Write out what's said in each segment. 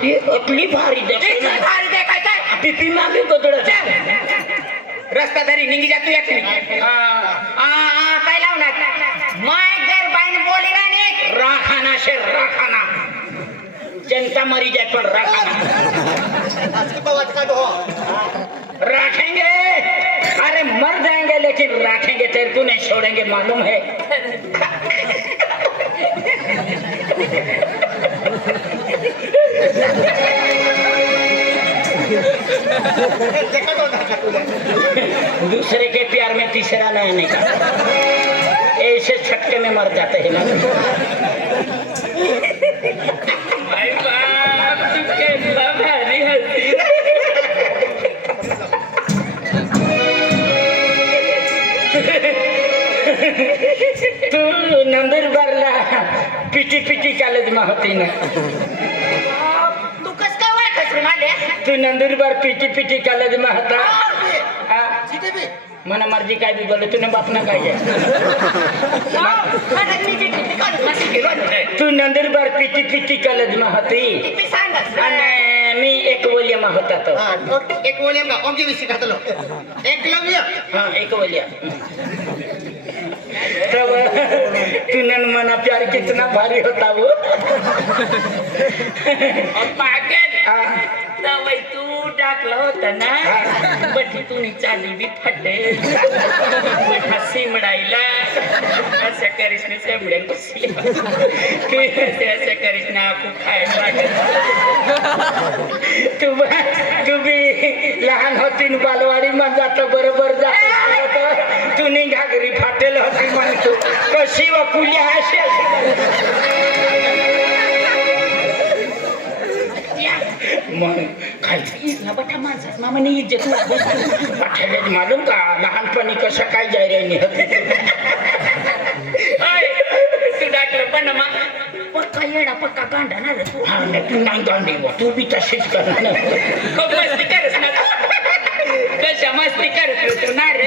ती अतली भारी इतकी भारी देखायचं पिपी मागे गदडत रस्ता धरी निघी जातो या काय लावणार माय घर बाईन बोली राणी राखाना शे राखाना जनता मरी जाए पर राखाना राखेंगे अरे मर जाएंगे लेकिन राखेंगे तेरे को नहीं छोड़ेंगे मालूम है दूसरे के प्यार में तीसरा नहीं निकला ऐसे छटके में मर जाते हैं ना भाई बाप तू कैसा भारी हंसी तू नंदुरबारला पिटी पिटी कॉलेज में होती ना तू कस काय वाटत म्हणाले तू नंदुरबार पिटी पिटी कॉलेज में होता मना मर्जी काय भी बोले तूने बापना काय तू नंदुरबार पिटी पिटी कॉलेज में होती आणि मी एक वलिया में होता तो एक वोलियम का ओके विषय घातलो एक लव्य हाँ एक वलिया तब तूने मना प्यार कितना भारी होता वो पागल तवय तू टाकला होता ना बटी तुम्ही चाली बी फटे हसी मडायला असं करीस नाही सेबड्या कुसली तू असं करीस ना खूप खायला तू बी लहान होती बालवाडी मध्ये जात बरोबर जात तू घागरी फाटेल होती म्हणतो कशी व कुल्या अशी मग खायचं बटा माणसाच मामाने इज्जत पाठवले मालूम का लहानपणी कसं काय जायरे तू डाकलं पण पक्का येडा पक्का गांडा ना रे तू हा नाही तू नाही गांडी तू बी तशीच करणार खूप मस्ती करस ना कशा मस्ती करत तू ना रे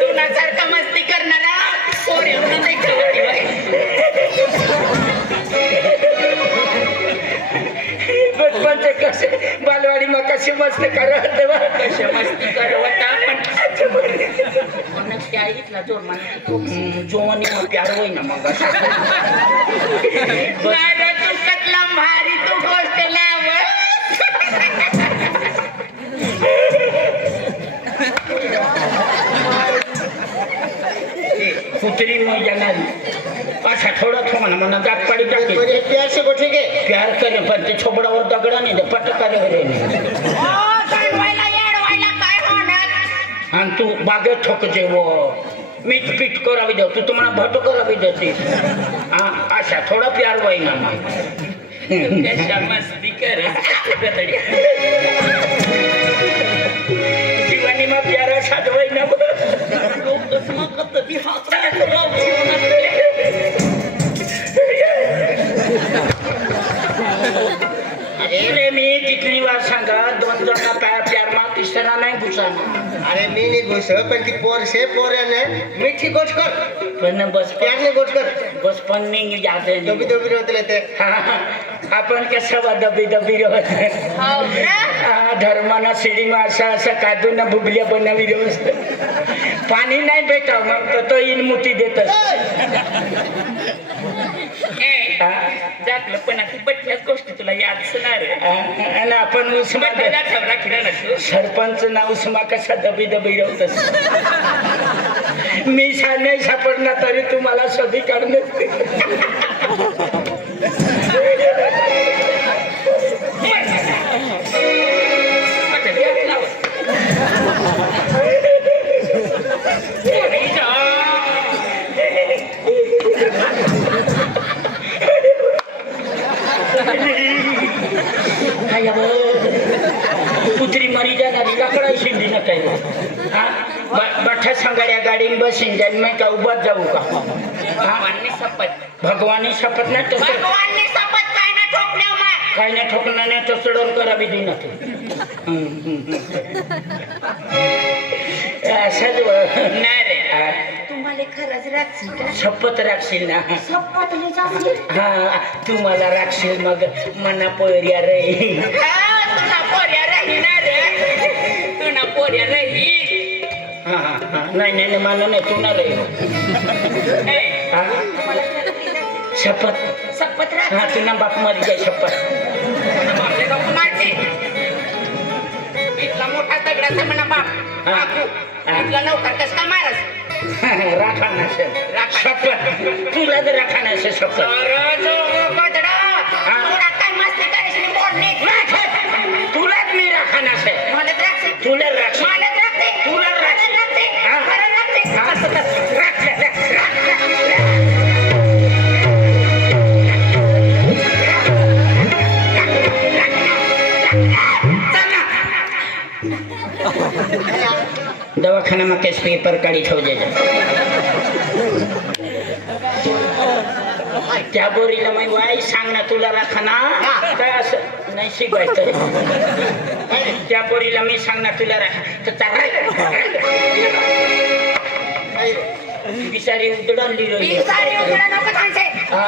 तू ना सारखा मस्ती करणारा पोरी नाही बचपनचे कसे बालवाडी मग कशी मस्ती करत कशा मस्ती करवता पण त्या इथला जोर म्हणा जोनी मग प्यार होई ना मग तू कतला भारी तू गोष्ट लाव कुत्री मग जाणारी असा थोडा थोडा म्हणा दात पाडी टाके प्यार से गोठी के प्यार करे पण ते छोबडावर दगडा नाही पटकारे आणि तू बागेत ठोकते वो मीठ पीठ करावी देऊ तू तुम्हाला भटू करावी देते असा थोडा प्यार वाई ना मग मस्ती कर जीवानी मग प्यारा साधवाई ना अरे मी जितनी बार सांगा दोन जणा प्यार मा तिसरा नाही घुसाना अरे मी नहीं घुस पण ती पोर से पोऱ्याने मिठी गोट कर पण बस प्यार ने गोट कर बस पण नाही याद आहे दबी दबी होते ते आपण कसं दबी दबी धर्माना शिडीमा असं असं काढून बुबल्या बनवी व्यवस्थित पाणी नाही भेटा मग तो इनमुती देत जातलं पण बटल्याच गोष्टी तुला याद असणार आपण उस्मा सरपंच ना उस्मा कसा दबी दबी राहत मी नाही सापडणार तरी तुम्हाला सदी काढणं कुत्री मरी जाणारी लाकडा शिंदी न काही बठा सांगाड्या गाडीन बस इंजन में का उभा जाऊ का भगवानी शपथ नाही तर काय नाही ठोकणार नाही तर चढवून करावी देईन असंच नाही रे तुम्हाला ते खरंच राखशील का शपथ राखशील ना शपथ हे जाशील हा तू मला राखशील मग मना पोर्या रे तुला पोऱ्या राहीना रे तुला पोर्या रही हा हा हा नाही नाही नाही, मला नाही तू नाही रे हा? मला खरंच राखशील. शपथ शपथ राख हा तुला बाप मध्ये जाय शपथ बापले बापू मारते इथला मोठा दगडाचा म्हणा बाप हा. बापू इथला लवकर कस का मारस राखा नसेल शपथ तुला तर राखा नसेल शपथ काय मस्ती करायची नाही, बोलणे तुलाच मी राखा नसेल मला राखशील तुला राखशील मला राखते तुला राखशील राखते हा. मला राखते हा, राख. दवाखानाમાં કેસ પેપર કાઢી થવું જાય त्या बोरीला मग वाई सांग ना तुला राखा ना काय असं नाही शिकवायचं त्या बोरीला मी सांग ना तुला राखा तर बिचारी उदडली ती सारी उघडा नको सांगते हा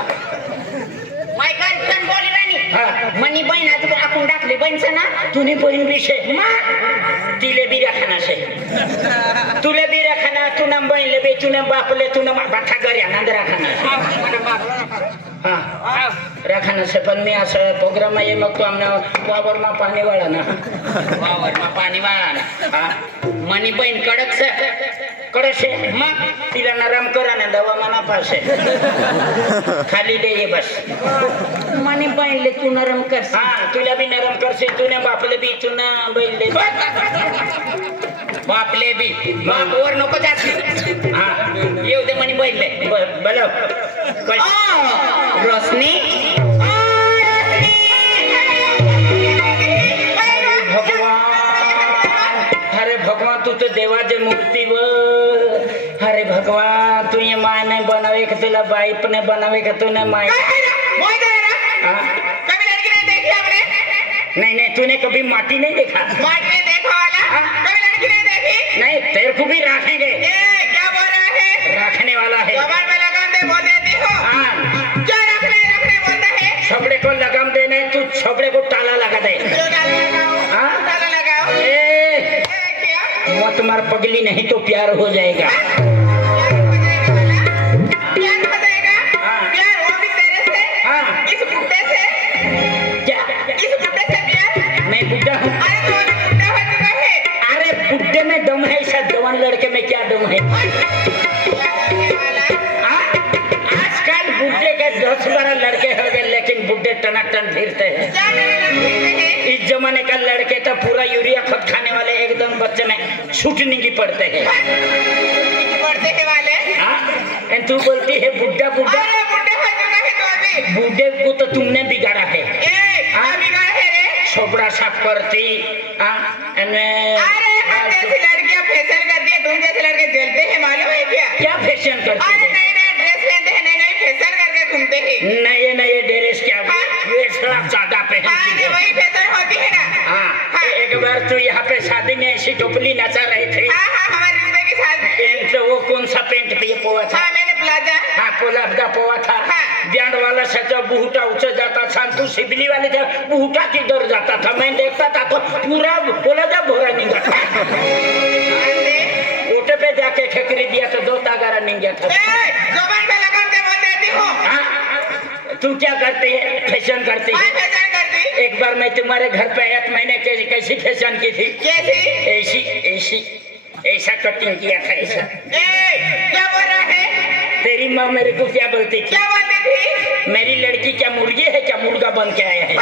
माय गर्लफ्रेंड बोली राणी हा मनी बहीण आज आपण टाकली बहीणचं ना तुने बहीण विषय तिले बी राखना शे तुले बी राखना तुना बहीणले बी तुने बापले तुने बाठा घरी आनंद राखना हा राखना शे पण मी असं प्रोग्राम आहे मग तू आमना वावरमा पाणी वाळा ना वावरमा पाणी वाळा ना हा मनी बहीण कडक सर कडक शे मग तिला नरम करा ना दवा मना पासे खाली ले ये बस मनी बहीणले तू नरम कर हा तुला बी नरम करशील तुने बापले बी तुना बहीणले बापले बी बापवर नको जास्त हा येऊ दे मनी बहीणले बोलो रोशनी अरे भगवान तू तो देवाचे मुक्ती व अरे भगवान तू ये माय नहीं बनावे के तुला बाइप ने बनावे के तूने माय हाँ? नहीं नहीं तूने कभी माटी नहीं देखा नहीं तेरे को भी रखेंगे रखने वाला है हाँ छबड़े को लगाम देना है तू छबड़े को ताला लगा दे हाँ? ए, मत मार पगली नहीं तो प्यार हो जाएगा हाँ क्या मैं बुढ़ा हूँ अरे बुढ़े में दम है ऐसा जवान लड़के में क्या दम है हाँ? आजकल बुढ़े के 10-12 लड़के हो गए लेकिन बुढ़े टनाटन फिरते हैं इस जमाने का लड़के तो पूरा यूरिया खत खाने वाले एकदम बच्चे में छूटने की पड़ते हैं हाँ? and तू बोलती है बुढ़ा बुढ़ा बूढ़े को तो तुमने बिगाड़ा है छोबड़ा साफ करती हाँ? and लड़कियां फैशन करती है तुम जैसे लड़के जलते हैं मालूम है क्या क्या फैशन करती है नए नए ड्रेस पहनते हैं नए नए फैशन करके घूमते हैं नए नए ड्रेस क्या ये सादा पहनती है वही फैशन होती है ना हाँ एक बार तू यहाँ पे शादी में ऐसी टोपली नचा रही थी हमारे रिश्ते के साथ पेंट वो कौन सा पेंट पे पोआ था मैंने प्लाजा हाँ पोलादा पोआ था बैंड वाला सचा बुहुटा ऊंचा जाता था तू सिबली वाले थे बुहुटा किधर जाता था मैं देखता था तो पूरा पोलादा भोरा निकला था ओटे पे जाके खेकरी दिया तो 2 तागारा नहीं गया था जुबान पे लगाम दे बोल देती हूँ हाँ? तू क्या करती है फैशन करती है फैशन करती एक बार मैं तुम्हारे घर पे आया तो मैंने कैसी फैशन की थी कैसी ऐसी ऐसी ऐसा कटिंग किया था ऐसा क्या बोल रहा है तेरी माँ मेरे को क्या बोलती थी क्या बोलती थी मेरी लड़की क्या मुर्गी है क्या मुर्गा बन के आया है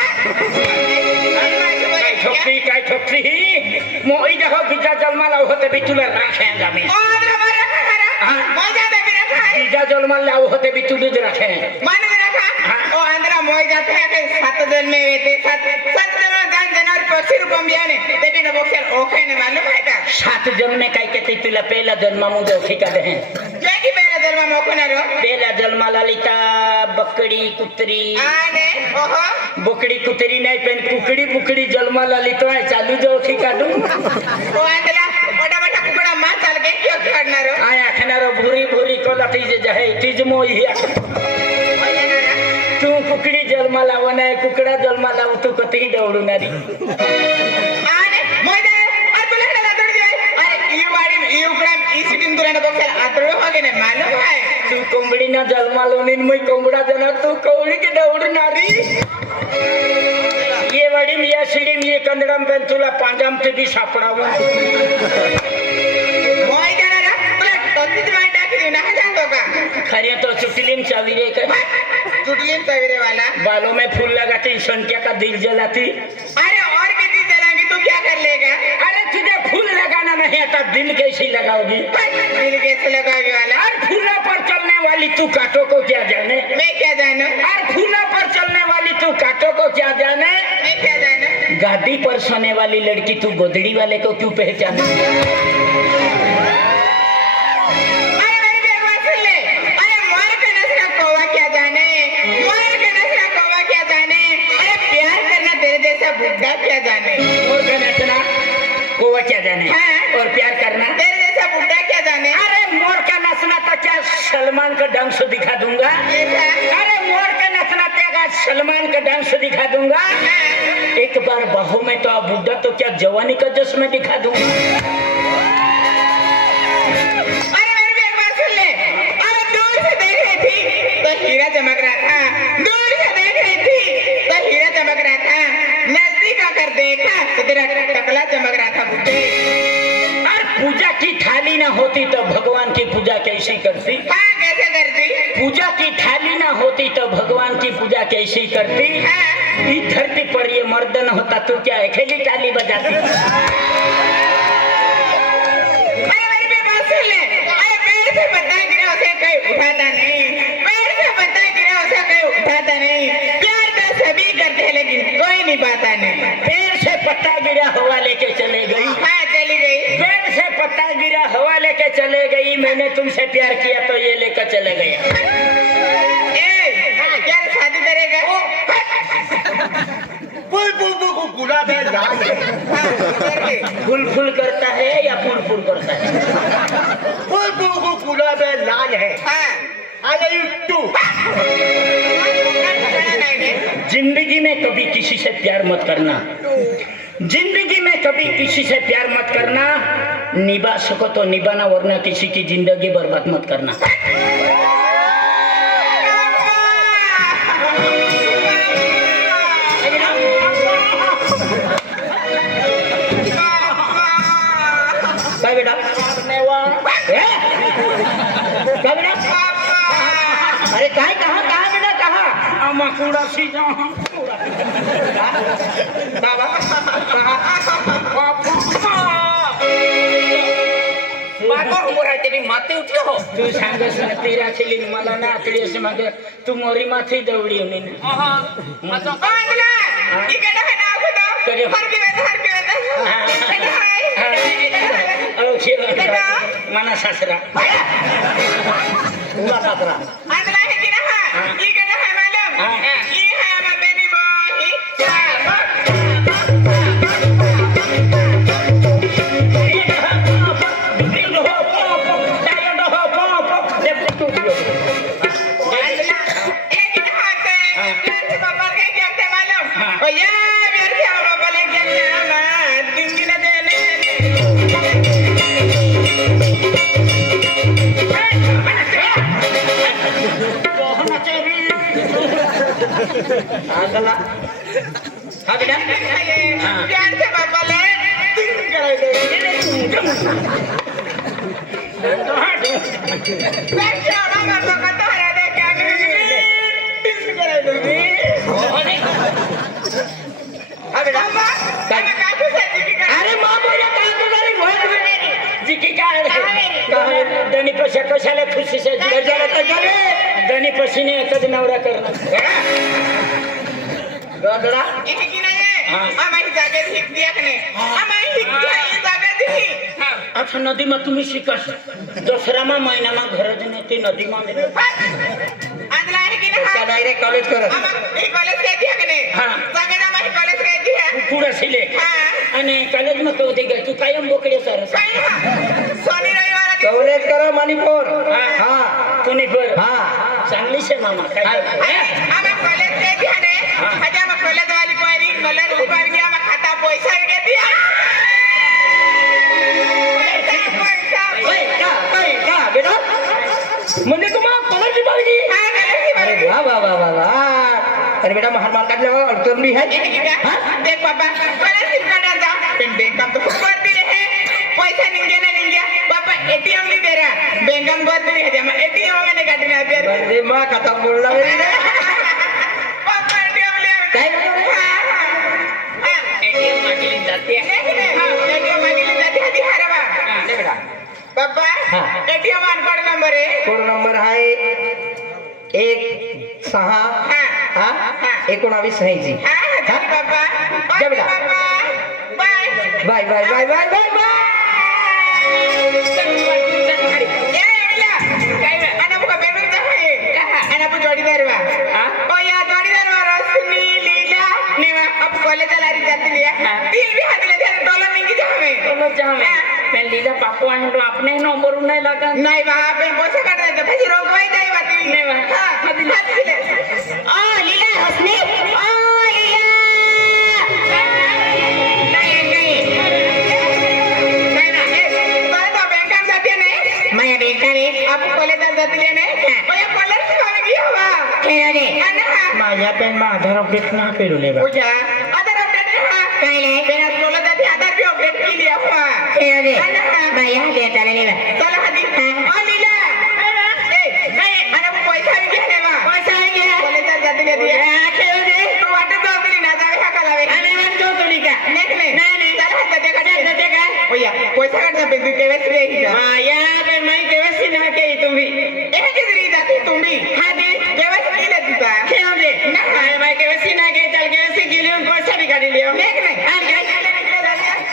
काय ठोकरी मोई देखो बिजा जलमा लाओ होते भी तुला रखेंगा मैं बिजा जलमा लाओ होते भी तुलू रखे सात जन्मे काय कहते तुला पहला जन्मा मुझे ठिका दे पहला जन्मा ललिता बकड़ी कुतरी बोकड़ी कुतरी नहीं पेन कुकड़ी बुकड़ी जन्मा ललिता है चालू जो ठिका दू आया खाना भूरी भूरी को का तीज जाहे तीज मोही तू कुकडी जन्मा लावा नाही कुकडा जन्मा लाव तू कधी दौडणारी तू कोंबडीना जन्मा लावून मी कोंबडा जण तू कवडी की दौडणारी ये वडील या शिडीम ये कंदडम पण तुला पांजाम ते बी सापडावं खरे तो चुटलीन चावीरे का चुटलीन सवेरे वाला बालों में फूल लगाती संख्या का दिल जलाती अरे और कितनी जलाएंगी तू क्या कर लेगा अरे तुझे फूल लगाना नहीं आता दिल कैसी लगाओगी दिल कैसे लगाओगे वाला और फूलों पर चलने वाली तू कांटों को क्या जाने मैं क्या जानू और फूलों पर चलने वाली तू कांटों को क्या जाने मैं क्या जानू गादी पर सोने वाली लड़की तू गोदड़ी वाले को क्यों पहचाने अरे मेरी भी एक बात सुन ले अरे मोर का नसरा कौवा क्या जाने मोर का नसरा कौवा क्या जाने अरे प्यार करना तेरे जैसा बुड्ढा क्या जाने और का नचना कोवा क्या जाने हाँ। और प्यार करना तेरे जैसा बुड्ढा क्या जाने अरे मोर का नचना तो क्या सलमान का डांस दिखा दूंगा ऐसा अरे मोर का नचना तेरा सलमान का डांस दिखा दूंगा एक बार बाहों में तो आप बुड्ढा तो क्या जवानी का जश्न में दिखा दूंगा अरे मेरी भी एक बात सुन ले अरे दूर से देख रही थी तो हीरा चमक रहा था दूर से देख रही थी तो हीरा चमक रहा था नजदीक आकर देखा तो तेरा टकला चमक रहा था बुड्ढे और पूजा की थाली ना होती तो भगवान की पूजा कैसी करती हाँ कैसे करती पूजा की थाली ना होती तो भगवान की पूजा कैसी करती इस धरती पर ये मर्दन होता तो क्या अकेली ताली बजाती अरे मेरी भी बात सुन ले अरे पेड़ से पत्ता गिरा उसे कोई उठाता नहीं पेड़ से पत्ता गिरा उसे कोई उठाता नहीं प्यार तो सभी करते हैं लेकिन कोई निभाता नहीं पेड़ से पत्ता गिरा हवा लेके चले गई हाँ चली गई पेड़ से पत्ता गिरा हवा लेके चले गई मैंने तुमसे प्यार किया तो ये लेकर चले गया क्या शादी करेगा गुलाब है लाल है फुल फुल करता है या फुल फुल करता है गुलाब है लाल है अरे तू जिंदगी में कभी किसी से प्यार मत करना जिंदगी में कभी किसी से प्यार मत करना निभा सको तो निभाना वरना किसी की जिंदगी बर्बाद मत करना काय बेटा काय बेटा अरे काय कहा बेटा कहा मकुड़ा सी माते उठले हो तू सांगस ना तेरा खेली मला ना आतडी असे मागे तू मोरी माथी दवडी होणी मना सासरा उला सासरा हाँ बेटा प्यार से पापा ले अरे माँ बोला दनी पैसे कशाला खुशी से दनी पसीने एकच नवरा करणार अच्छा नदी में तुम्ही शिकस दसरामा महिनामा घर ती नदी में डायरेक्ट कॉलेज कर पुढे शिले आणि कॉलेज में कवते गए तू कायम बोकडे सर शनि रविवार कॉलेज करा मणिपुर हाँ मामा काय आम्हा कॉलेज के ध्यान है हजा आम्हा कॉलेज वाली पोरी कॉलेज की पोरी आम्हा खाता पैसा के दिया का बेटा म्हणजे तुम्हाला कलर की पाहिजे अरे वाह वाह वाह वाह वाह अरे बेटा महान माल काटले अडचण भी है देख बाबा कॉलेज की काटा जा पेन बैंक काम तो कर दी है पैसा निंगे ना निंगे बाबा एटीएम नहीं दे रहा बैंक काम कर दी है हम एटीएम में नहीं काटने आते बंदे मां खाता बोलला रे बाबा एटीएम ले काय एटीएम मागेली जाते एटीएम मागितली जाते आधी हरवा ले बेटा बाबा एटीएम आन कोड नंबर आहे कोड नंबर आहे 1 6 हा 19 आहे जी झाली बाबा जा बेटा. Bye bye bye bye bye bye Leela Papu आहे तो आपने नंबर नाही लगा नाही बाबा पैसा काढायचा पैसे रोखवाय नाही वाटली नाही बा. ओ लीला हसने ओ लीला नाही ना तो बँकात जाते नाही माझ्या बँकाने आपण कॉलेजात जाते नाही माझ्या कॉलेज भावे घे हवा खेळाने माझ्या पेन मा आधार अपडेट ना केलो ले बा पूजा आधार अपडेट काय नाही पेनात बोलत जाते आधार बी अपडेट केली हवा खेळाने बाया दे चालेल चला हादी ओ लीला ए नाही आणि पैसा घे रे बा पैसा घे कॉलेजात जाते नाही खेळू दे तू वाटत जाऊ ना जावे का लावे आणि मन जो तुली का नाही नाही चला हात दे का ओया पैसा काढता पे तू केवेस रे की माया बे मैं केवेस ना के तुम्ही ए के जरी जाते तुम्ही हादी केवेस केले तुझा खेळू दे नाही मैं केवेस ना के चल केवेस गेली आणि पैसा भी काढली लियो नाही आणि काय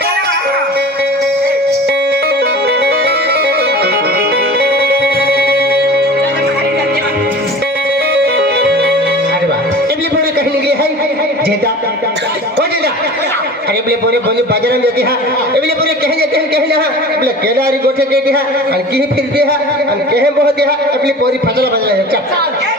चला बाबा कहीं निकली है जेदा हो जेदा अरे बोले बोले बोले बाजार में जाती है बोले बोले कहीं जाते हैं कहीं ना बोले केलारी गोठे देती है और कहीं फिरती है और कहीं बहुत है अपनी पूरी फसल बदल है चल